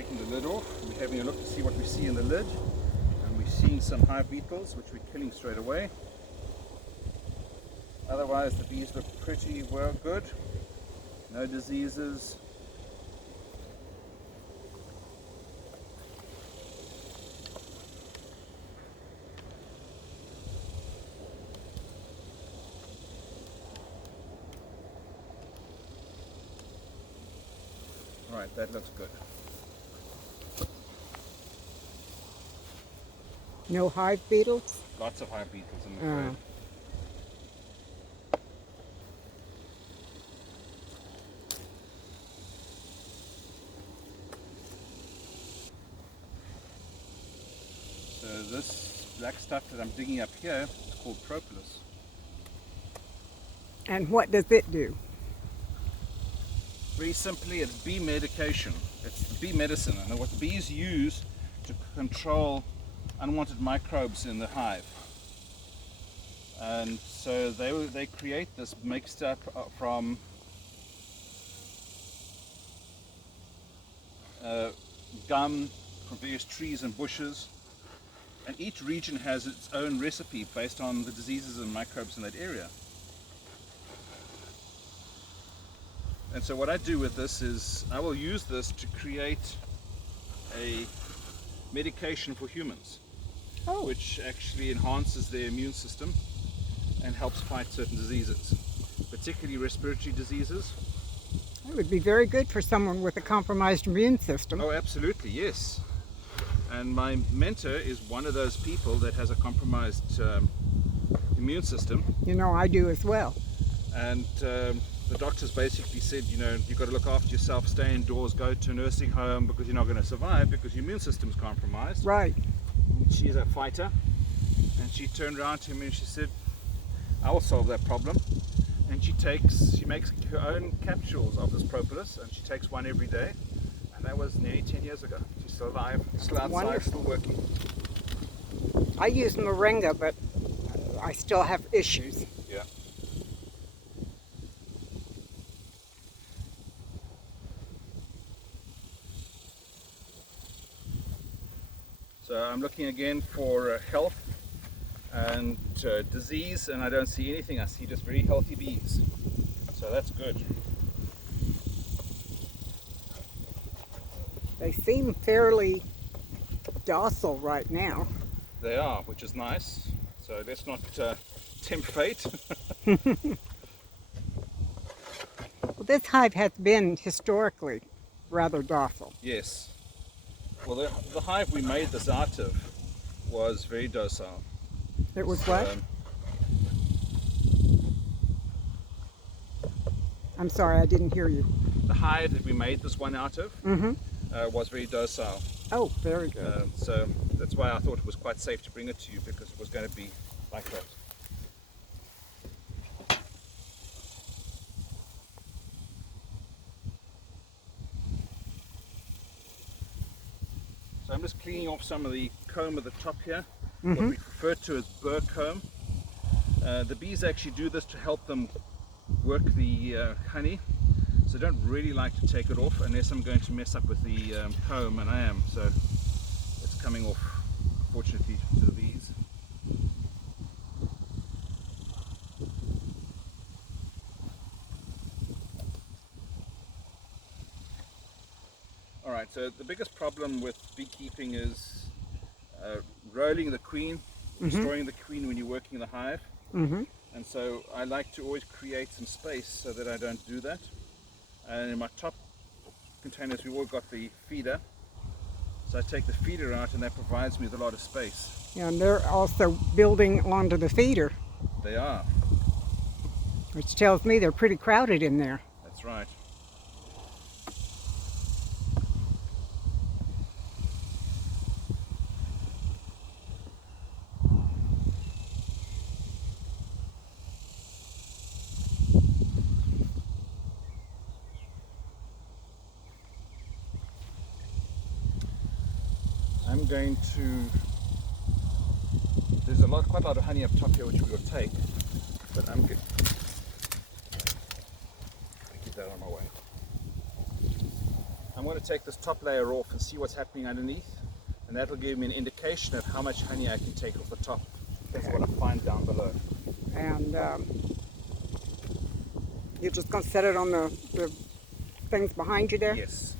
taking the lid off. We're having a look to see what we see in the lid. And we're seeing some hive beetles, which we're killing straight away. Otherwise, the bees look pretty well good. No diseases. Right, that looks good. No hive beetles? Lots of hive beetles, I'm afraid. So this black stuff that I'm digging up here is called propolis. And what does it do? Very simply, it's bee medication. It's the bee medicine, and what the bees use to control unwanted microbes in the hive. And so they create this mixed up from gum from various trees and bushes, and each region has its own recipe based on the diseases and microbes in that area. And so what I do with this is I will use this to create a medication for humans, which actually enhances their immune system and helps fight certain diseases, particularly respiratory diseases. It would be very good for someone with a compromised immune system. Oh, absolutely, yes. And my mentor is one of those people that has a compromised immune system. You know, I do as well. And the doctors basically said, you know, you've got to look after yourself, stay indoors, go to a nursing home because you're not going to survive because your immune system's compromised. Right. She's a fighter, and she turned around to me and she said, I will solve that problem. And she makes her own capsules of this propolis, and she takes one every day. And that was nearly 10 years ago. She's still alive, still outside, Wonderful. Still working. I use moringa, but I still have issues. Yeah. So I'm looking again for health and disease, and I don't see anything. I see just very healthy bees. So that's good. They seem fairly docile right now. They are, which is nice. So let's not tempt fate. Well, this hive has been historically rather docile. Yes. Well, the hive we made this out of was very docile. It was what? I'm sorry, I didn't hear you. The hive that we made this one out of was very docile. Oh, very good. So that's why I thought it was quite safe to bring it to you, because it was going to be like that. So I'm just cleaning off some of the comb at the top here, what we refer to as burr comb. The bees actually do this to help them work the honey, so I don't really like to take it off unless I'm going to mess up with the comb, and I am, so it's coming off, fortunately, to the bees. Alright, so the biggest problem with beekeeping is rolling the queen, destroying the queen when you're working in the hive. And so I like to always create some space so that I don't do that. And in my top containers we've all got the feeder. So I take the feeder out, and that provides me with a lot of space. Yeah, and they're also building onto the feeder, They are. which tells me they're pretty crowded in there. That's right. I'm going to, there's quite a lot of honey up top here which we will take, but I'm good. Keep that on my way. I'm going to take this top layer off and see what's happening underneath, and that'll give me an indication of how much honey I can take off the top. That's what I find down below. And you're just going to set it on the things behind you there? Yes.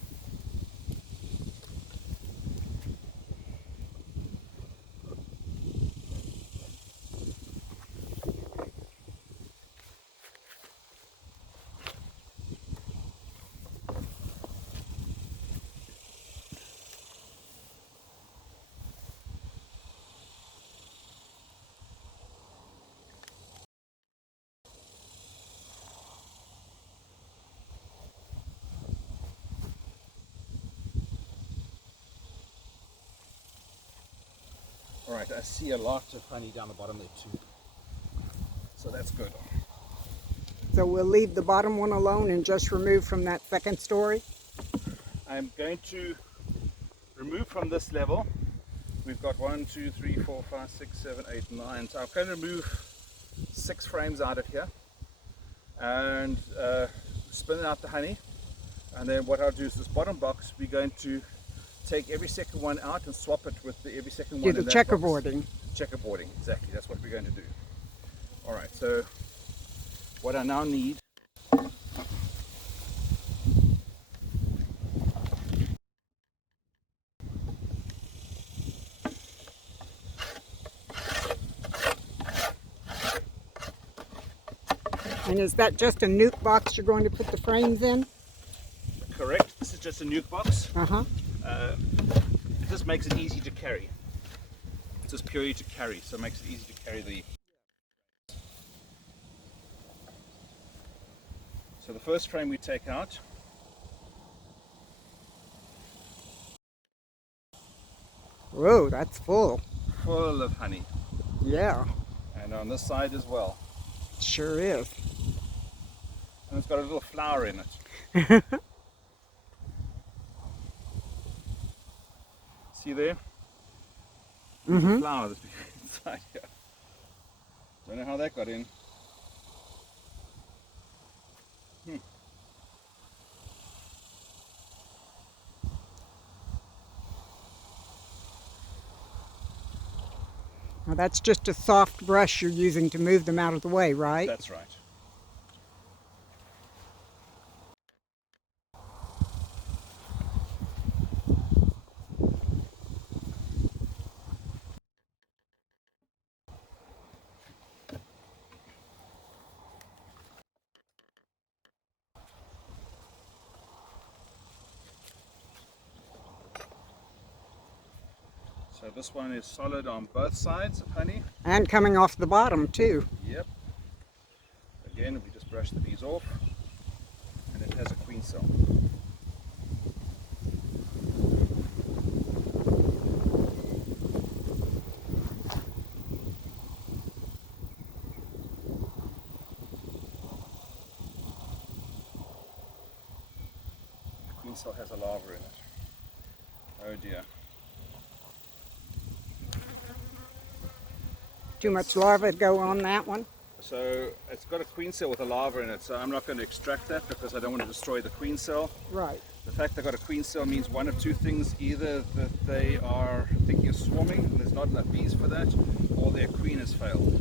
All right, I see a lot of honey down the bottom there too. So that's good. So we'll leave the bottom one alone and just remove from that second story? I'm going to remove from this level. We've got 1, 2, 3, 4, 5, 6, 7, 8, 9. So I'm going to remove 6 frames out of here and spin out the honey. And then what I'll do is this bottom box, we're going to take every second one out and swap it with every second one Do in the that box. checkerboarding. Checkerboarding, exactly. That's what we're going to do. All right, so what I now need And is that just a nuke box you're going to put the frames in? correct. This is just a nuke box. Uh-huh. This makes it easy to carry. It's just purely to carry, so it makes it easy to carry the. So the first frame we take out. Whoa, that's full. Full of honey. Yeah, And on this side as well. sure is. And it's got a little flower in it. See there? There's a flower that's inside here. Don't know how that got in. Now that's just a soft brush you're using to move them out of the way, right? That's right. So this one is solid on both sides of honey. And coming off the bottom too. Yep. Again, we just brush the bees off, and it has a queen cell. The queen cell has a larva in it. Oh dear. Too much larva to go on that one. So it's got a queen cell with a larva in it, so I'm not going to extract that because I don't want to destroy the queen cell. Right. The fact they've got a queen cell means one of two things: either that they are thinking of swarming and there's not enough bees for that, or their queen has failed.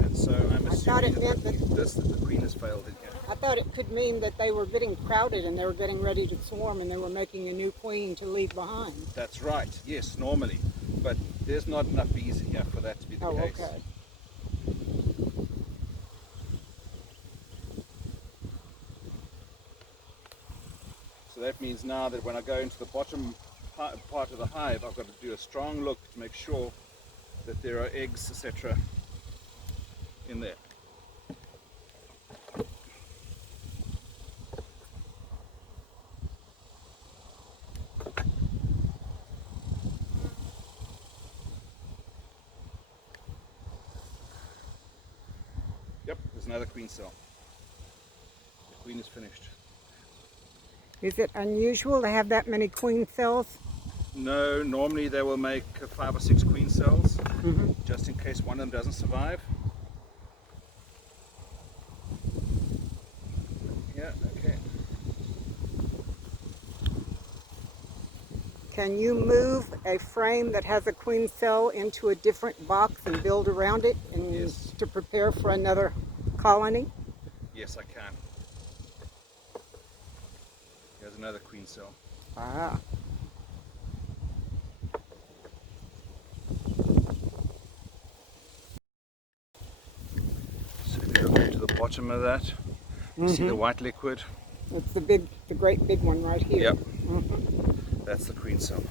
And so I'm assuming that the queen has failed in here. I thought it could mean that they were getting crowded and they were getting ready to swarm and they were making a new queen to leave behind. That's right, yes, normally. But there's not enough bees here for that to be the case. Oh, okay. So that means now that when I go into the bottom part of the hive, I've got to do a strong look to make sure that there are eggs, etc. in there. Yep, there's another queen cell. The queen is finished. Is it unusual to have that many queen cells? No, normally they will make 5 or 6 queen cells, just in case one of them doesn't survive. Yeah, okay. Can you move a frame that has a queen cell into a different box and build around it Yes. to prepare for another colony? Yes, I can. Here's another queen cell. Ah. So if you look into the bottom of that, you see the white liquid? It's the great big one right here. Yep. Mm-hmm. That's the queen cell.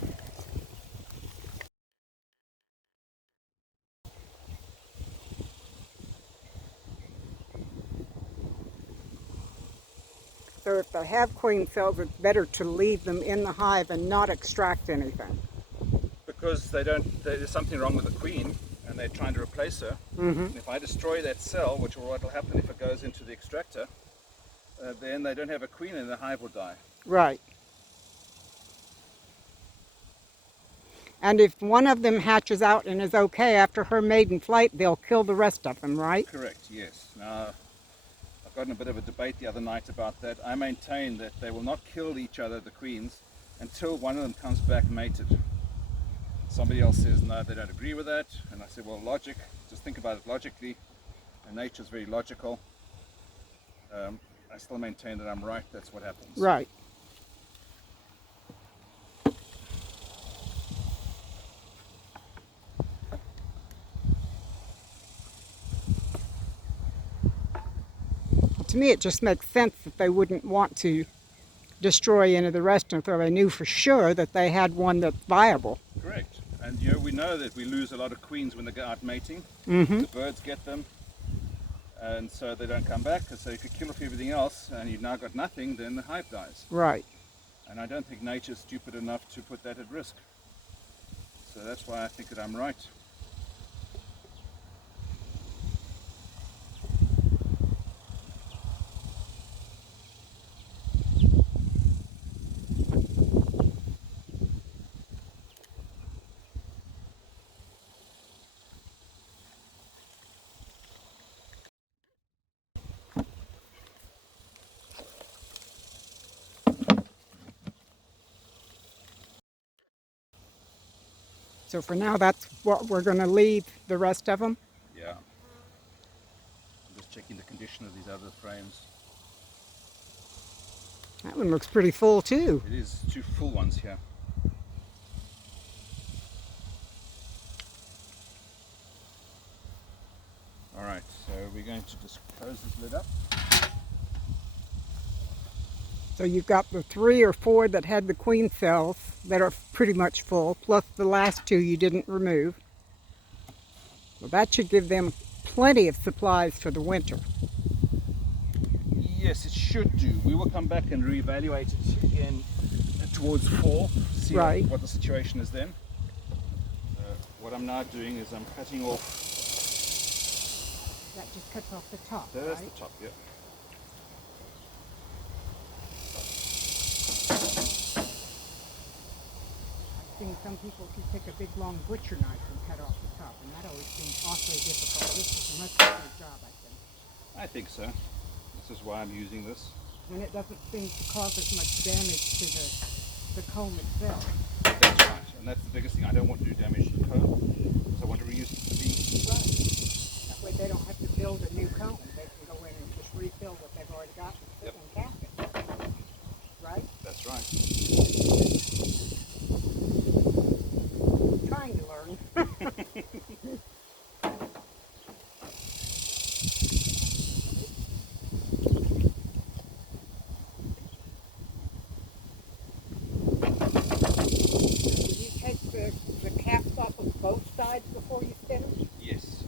So if they have queen cells, it's better to leave them in the hive and not extract anything. Because there's something wrong with the queen and they're trying to replace her. And if I destroy that cell, which what will happen if it goes into the extractor, then they don't have a queen and the hive will die. Right. And if one of them hatches out and is okay after her maiden flight, they'll kill the rest of them, right? Correct, yes. Now, I've got in a bit of a debate the other night about that. I maintain that they will not kill each other, the queens, until one of them comes back mated. Somebody else says, no, they don't agree with that. And I say, well, logic, just think about it logically. And nature's very logical. I still maintain that I'm right, that's what happens. Right. To me, it just makes sense that they wouldn't want to destroy any of the rest until they knew for sure that they had one that's viable. Correct. And you know, we know that we lose a lot of queens when they go out mating. The birds get them, and so they don't come back. So if you kill off everything else and you've now got nothing, then the hive dies. Right. And I don't think nature's stupid enough to put that at risk. So that's why I think that I'm right. So for now, that's what we're going to leave the rest of them. Yeah. I'm just checking the condition of these other frames. That one looks pretty full too. It is two full ones here. Alright, so we're going to just close this lid up. So you've got the 3 or 4 that had the queen cells that are pretty much full, plus the last 2 you didn't remove. Well, that should give them plenty of supplies for the winter. Yes, it should do. We will come back and reevaluate it again towards fall, see Right. what the situation is then. What I'm now doing is I'm cutting off. That just cuts off the top, There's right? the top, yeah. I've seen some people who take a big long butcher knife and cut off the top, and that always seems awfully difficult. This is a much better job, I think. I think so. This is why I'm using this. And it doesn't seem to cause as much damage to the comb itself. That's right, and that's the biggest thing. I don't want to do damage to the comb, so I want to reuse it for the bees. Right. That way they don't have to build a new comb. They can go in and just refill what they've already got Yep. and cap it. Right? That's right. Trying to learn. Do you take the caps off of both sides before you spin them? Yes.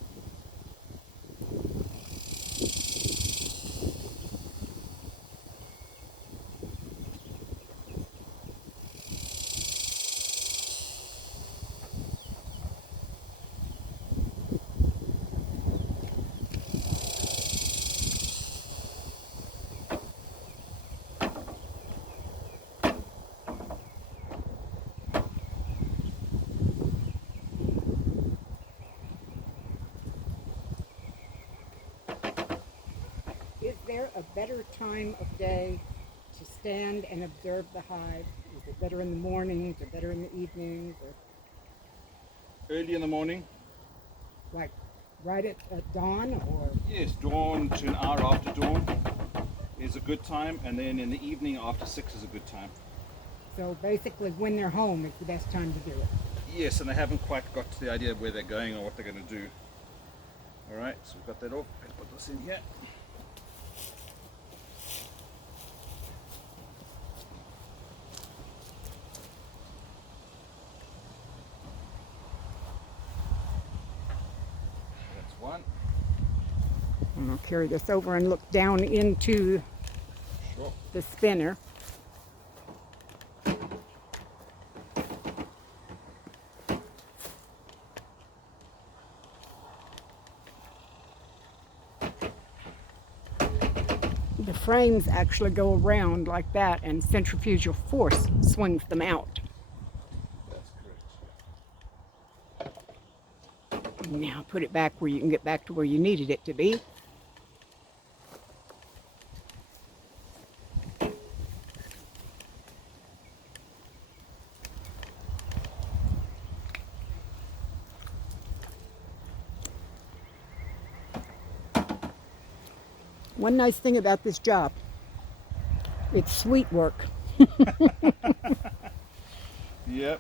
Is there a better time of day to stand and observe the hive? Is it better in the mornings or better in the evenings? Or Early in the morning. like right at dawn or? Yes, dawn to an hour after dawn is a good time, and then in the evening after 6 is a good time. So basically when they're home is the best time to do it. Yes, and they haven't quite got to the idea of where they're going or what they're going to do. Alright, so we've got that off. Let's put this in here. That's one. And I'll carry this over and look down into Sure. the spinner. The frames actually go around like that, and centrifugal force swings them out. That's correct. Now put it back where you can get back to where you needed it to be. One nice thing about this job, it's sweet work. Yep.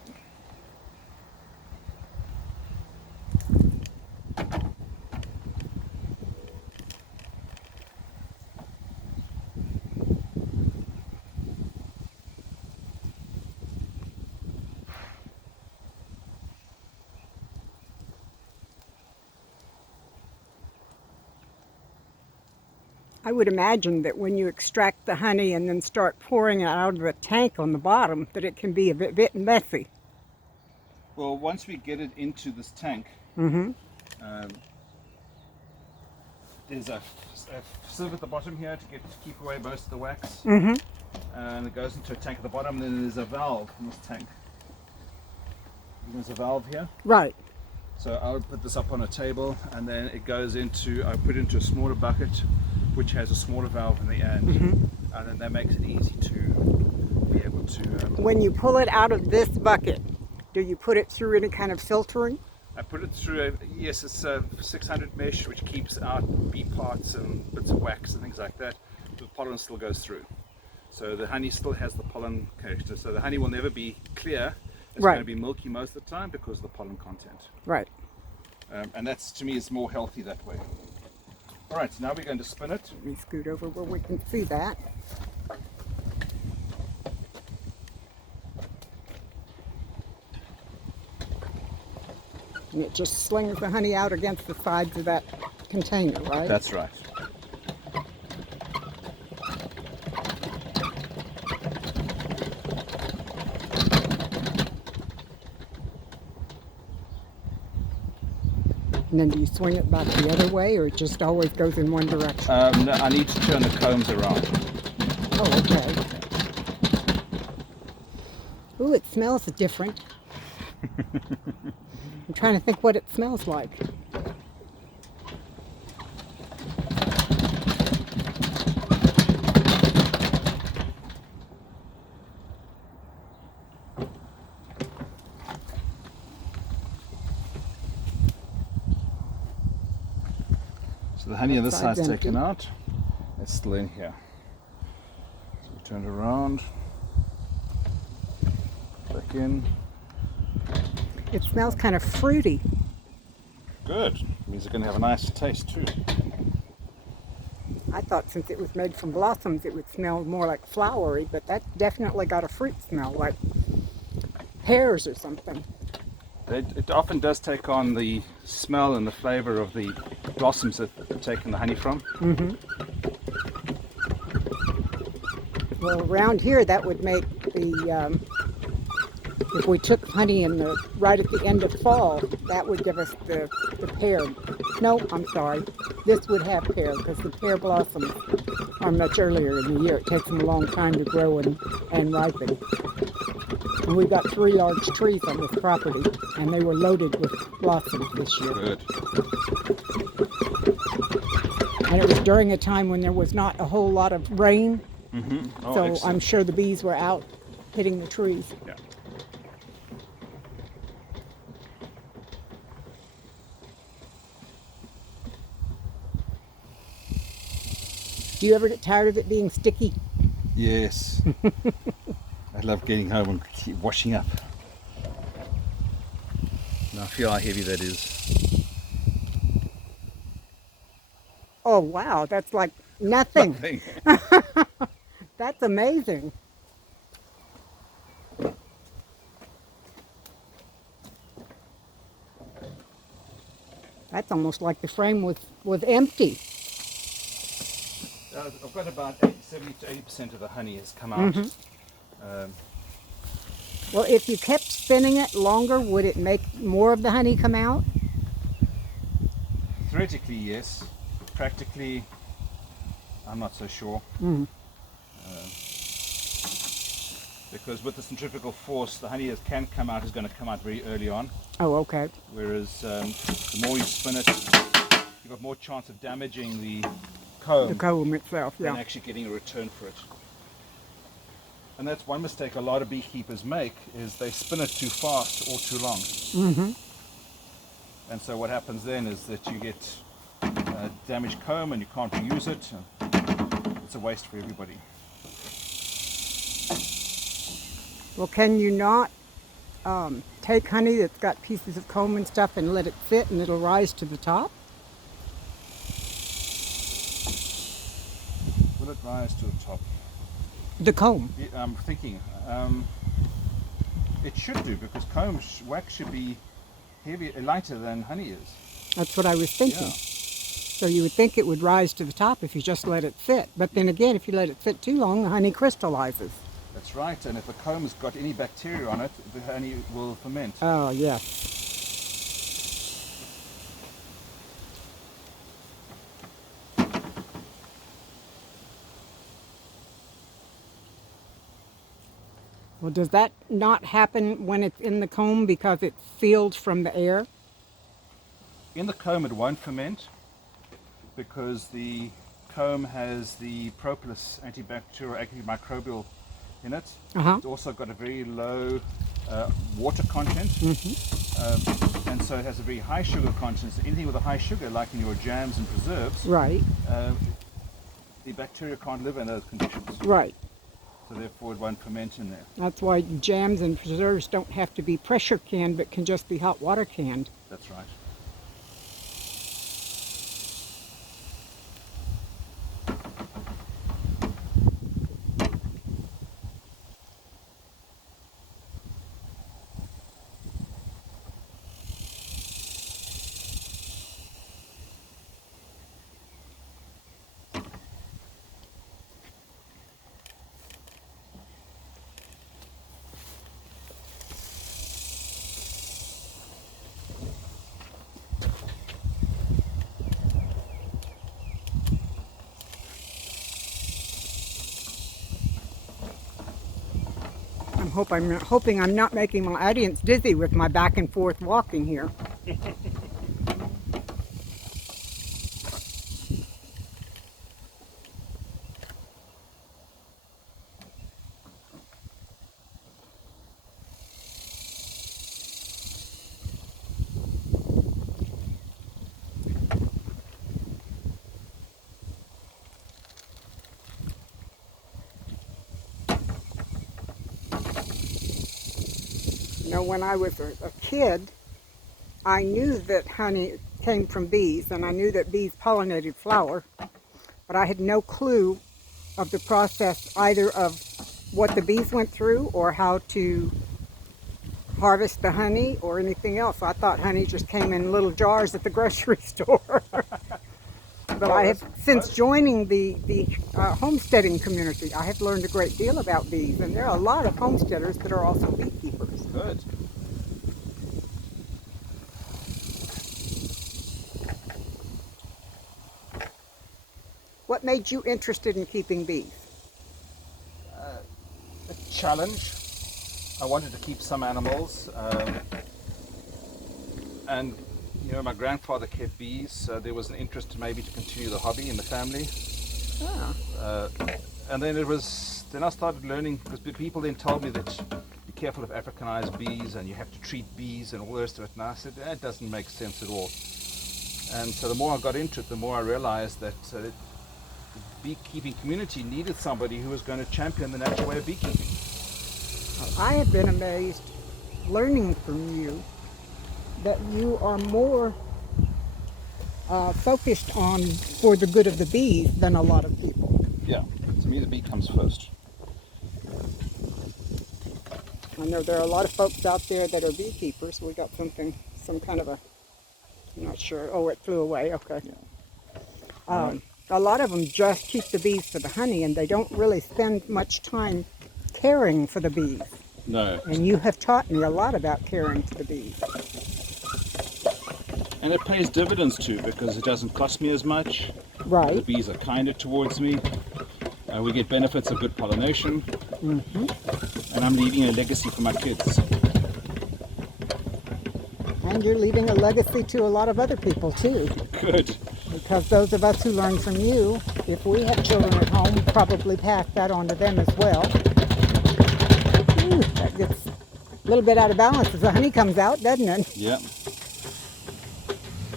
I would imagine that when you extract the honey and then start pouring it out of the tank on the bottom, that it can be a bit messy. Well, once we get it into this tank, there's a sieve at the bottom here to keep away most of the wax. And it goes into a tank at the bottom, and then there's a valve in this tank. There's a valve here. Right. So I would put this up on a table, and then it goes into, I put it into a smaller bucket, which has a smaller valve in the end, and then that makes it easy to be able to... When you pull it out of this bucket, do you put it through any kind of filtering? I put it through, yes, it's a 600 mesh, which keeps out bee parts and bits of wax and things like that. The pollen still goes through. So the honey still has the pollen character. So the honey will never be clear. It's Right. going to be milky most of the time because of the pollen content. Right. And that's, to me, is more healthy that way. All right, so now we're going to spin it. Let me scoot over where we can see that. And it just slings the honey out against the sides of that container, right? That's right. And then do you swing it back the other way, or it just always goes in one direction? No, I need to turn the combs around. Oh, okay. Ooh, it smells different. I'm trying to think what it smells like. So the honey on this That side's side's empty. taken out. It's still in here. So we turn it around. Back in. It smells kind of fruity. Good. Means it's going to have a nice taste too. I thought since it was made from blossoms, it would smell more like flowery, but that definitely got a fruit smell, like pears or something. It often does take on the smell and the flavor of the blossoms that they're taking the honey from. Well, around here, that would make the, if we took honey in the right at the end of fall, that would give us the pear. No, I'm sorry. This would have pear because the pear blossoms are much earlier in the year. It takes them a long time to grow and ripen. And we've got 3 large trees on this property, and they were loaded with blossoms this year. Good. And it was during a time when there was not a whole lot of rain, Oh, So I'm excellent. sure the bees were out hitting the trees. Yeah. Do you ever get tired of it being sticky? Yes. I love getting home and keep washing up. And I feel how heavy that is. Oh, wow, that's like nothing. Nothing. That's amazing. That's almost like the frame was empty. I've got about 70 to 80% of the honey has come out. Um, Well, if you kept spinning it longer, would it make more of the honey come out? Theoretically, yes. Practically, I'm not so sure. Because with the centrifugal force, the honey that can come out is going to come out very early on. Oh, okay. Whereas the more you spin it, you've got more chance of damaging the comb The comb itself, than yeah. actually getting a return for it. And that's one mistake a lot of beekeepers make, is they spin it too fast or too long. And so what happens then is that you get a damaged comb and you can't reuse it. It's a waste for everybody. Well, can you not take honey that's got pieces of comb and stuff and let it sit and it'll rise to the top? Will it rise to the top? The comb. Yeah, I'm thinking it should do, because comb wax should be lighter than honey is. That's what I was thinking. Yeah. So you would think it would rise to the top if you just let it sit. But then again, if you let it sit too long, the honey crystallizes. That's right, and if the comb has got any bacteria on it, the honey will ferment. Oh, yes. Well, does that not happen when it's in the comb because it's sealed from the air? In the comb it won't ferment, because the comb has the propolis antibacterial, antimicrobial in it. It's also got a very low water content, and so it has a very high sugar content. So anything with a high sugar, like in your jams and preserves, Right, the bacteria can't live in those conditions. right. So therefore it won't ferment in there. That's why jams and preserves don't have to be pressure canned, but can just be hot water canned. That's right. I'm hoping I'm not making my audience dizzy with my back and forth walking here. You know, when I was a kid, I knew that honey came from bees, and I knew that bees pollinated flower, but I had no clue of the process either of what the bees went through or how to harvest the honey or anything else. I thought honey just came in little jars at the grocery store. But I have, since joining the homesteading community, I have learned a great deal about bees, and there are a lot of homesteaders that are also beekeepers. Good. What made you interested in keeping bees? A challenge. I wanted to keep some animals, and you know, my grandfather kept bees, so there was an interest maybe to continue the hobby in the family. Ah. And then then I started learning, because people then told me that be careful of Africanized bees and you have to treat bees and all the rest of it. And I said, that doesn't make sense at all. And so the more I got into it, the more I realized that the beekeeping community needed somebody who was going to champion the natural way of beekeeping. I have been amazed learning from you that you are more focused on for the good of the bees than a lot of people. Yeah, to me the bee comes first. I know there are a lot of folks out there that are beekeepers. We got some kind of I'm not sure. Oh, it flew away. Okay. Yeah. A lot of them just keep the bees for the honey, and they don't really spend much time caring for the bees. No. And you have taught me a lot about caring for the bees. And it pays dividends too, because it doesn't cost me as much. Right. The bees are kinder towards me. We get benefits of good pollination. And I'm leaving a legacy for my kids. And you're leaving a legacy to a lot of other people too. Good. Because those of us who learn from you, if we have children at home, we'll probably pass that on to them as well. Ooh, that gets a little bit out of balance as the honey comes out, doesn't it? Yeah.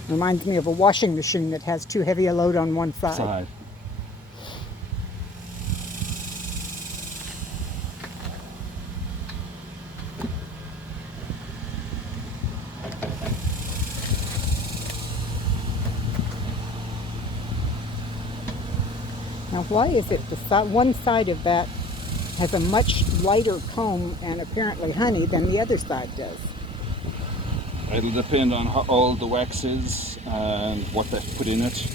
Reminds me of a washing machine that has too heavy a load on one side. Now, why is it one side of that has a much lighter comb and apparently honey than the other side does? It'll depend on how old the wax is and what they've put in it.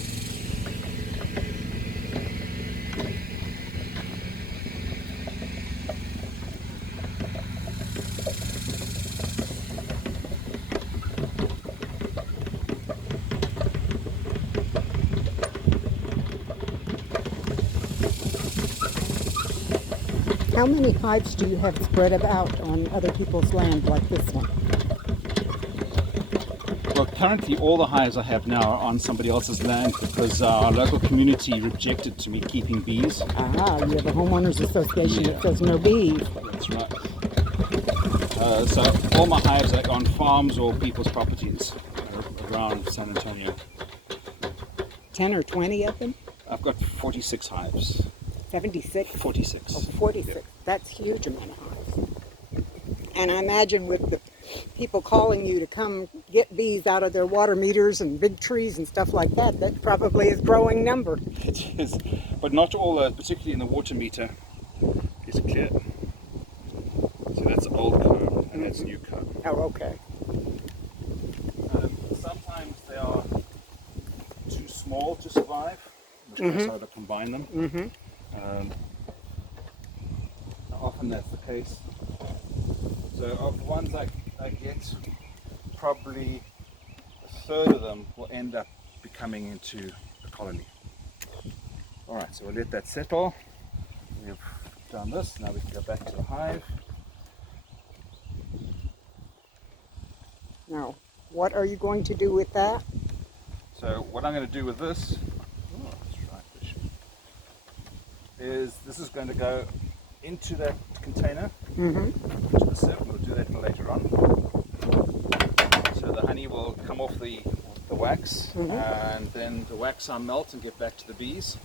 How many hives do you have spread about on other people's land like this one? Well, currently all the hives I have now are on somebody else's land because our local community rejected to me keeping bees. Ah, you have a homeowners association Yeah. that says no bees. That's right. So all my hives are on farms or people's properties around San Antonio. 10 or 20 of them? I've got 46 hives. 76? 46. Oh, 46. Yeah. That's a huge amount of hives. And I imagine with the people calling you to come get bees out of their water meters and big trees and stuff like that, that probably is growing number. It is, but not all, particularly in the water meter, is clear. So that's old comb and that's new comb. Oh, okay. Sometimes they are too small to survive, which is how to combine them. Often that's the case. So of the ones I get, probably a third of them will end up becoming into a colony. Alright, so we'll let that settle. We've done this, now we can go back to the hive. Now, what are you going to do with that? So what I'm going to do with this, is this is going to go into that container, into the sieve. We'll do that later on. So the honey will come off the wax, and then the wax I'll melt and get back to the bees.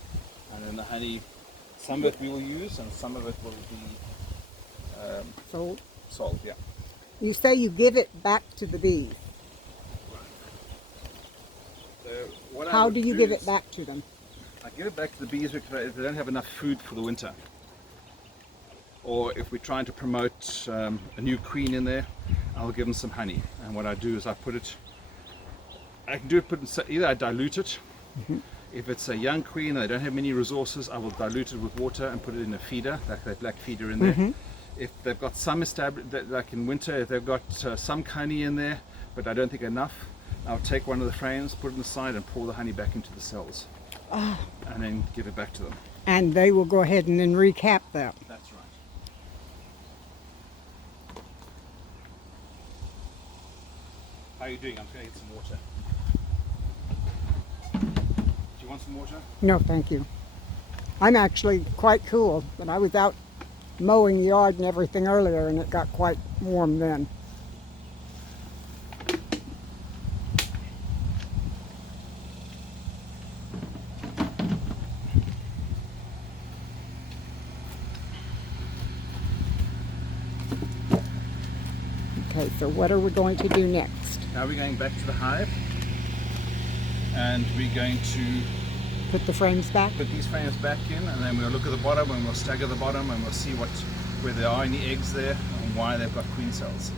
And then the honey, some of it we will use, and some of it will be sold. Yeah. You say you give it back to the bees. So what How do you give it back to them? I give it back to the bees because if they don't have enough food for the winter, or if we're trying to promote a new queen in there, I'll give them some honey. And what I do is I put it, I can do it, either I dilute it. If it's a young queen and they don't have many resources, I will dilute it with water and put it in a feeder, like that black feeder in there. If they've got some established, like in winter, if they've got some honey in there, but I don't think enough, I'll take one of the frames, put it inside, and pour the honey back into the cells. And then give it back to them. And they will go ahead and then recap that. That's right. How are you doing? I'm going to get some water. Do you want some water? No, thank you. I'm actually quite cool, but I was out mowing the yard and everything earlier, and it got quite warm then. Okay, so what are we going to do next? Now we're going back to the hive, and we're going to Put the frames back? put these frames back in, and then we'll look at the bottom and we'll stagger the bottom and we'll see whether there are any eggs there and why they've got queen cells.